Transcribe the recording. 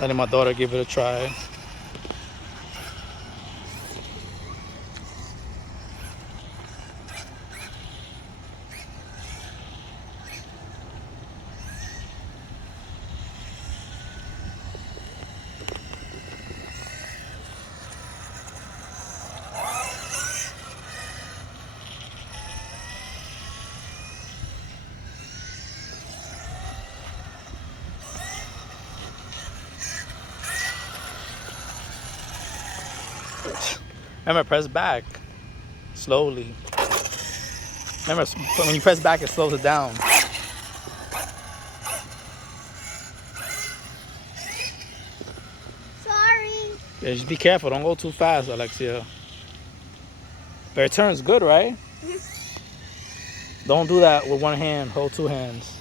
Letting my daughter give it a try. Remember, press back slowly. Remember, when you press back, it slows it down. Sorry. Yeah, just be careful. Don't go too fast, Alexia. But it turns good, right? Don't do that with one hand. Hold two hands.